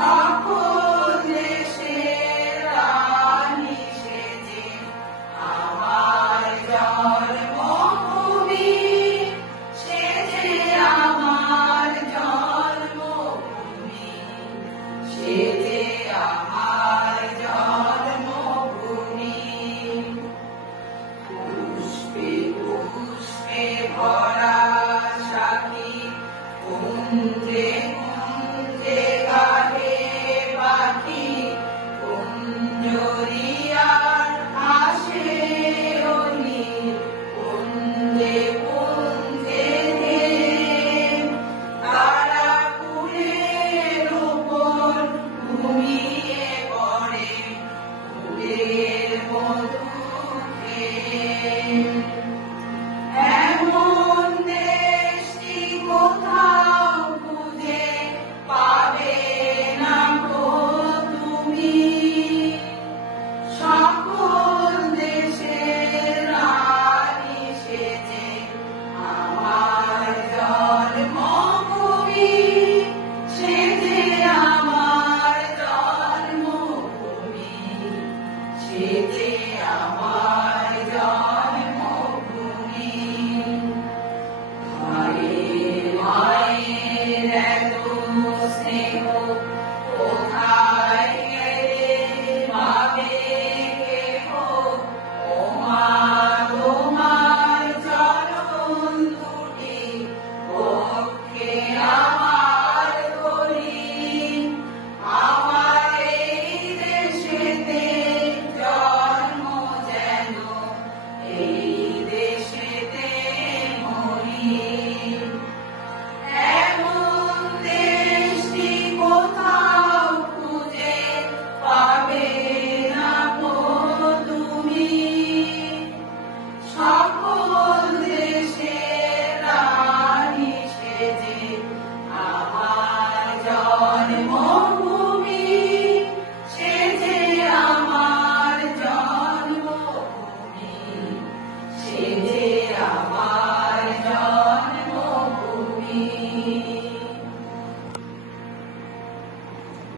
সকল দেশের রানী সেজে আমার জন্মভূমি, সেজে আমার জন্মভূমি, সেজে আমার জন্মভূমি। পুষ্পে পুষ্পে ভরা সাথী, কুঞ্জে কুঞ্জে গাহে পাখি, কুঞ্জরিয়ার আসে অলি, কুঞ্জে কুঞ্জে ঢেউ, তারা ফুলের উপর ঘুমিয়ে পড়ে ফুলের মধু খেয়ে। এমন দেশটি কোথাও খুঁজে পাবে না গো তুমি, সকল দেশের রানী সেজে আমার জন্মভূমি, সেজে আমার জন্মভূমি, সেজে আমার জন্মভূমি। মায়ের মায়ের এত স্নেহ কোথায় গেলে পাবে কেহ, ও মা তোমার চরণ দুটি পক্ষে আমার ধরি, আমার এই দেশেতে জন্ম যেন এই দেশেতে মরি। এমন দেশটি কোথাও খুঁজে পাবে না গো তুমি, সকল দেশের রানী সেজে আমার জন্মভূমি, সেজে আমার জন্মভূমি, সেজে